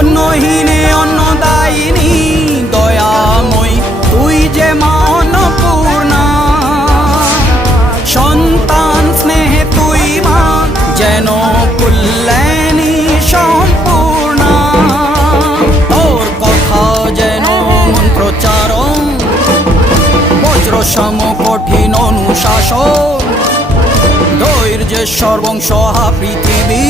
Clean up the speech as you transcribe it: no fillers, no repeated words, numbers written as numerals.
অন্নহীনে অন্নদায়িনী দয়াময়ী তুই যে মা অন্নপূর্ণা। সন্তান স্নেহে তুই মা যেন কল্যাণী সম্পূর্ণা। তোর কথা যেন মন্ত্রোচ্চারণ, বজ্র সম কঠিন অনুশাসন। ধৈর্যেশ্বর বংশহা পৃথিবী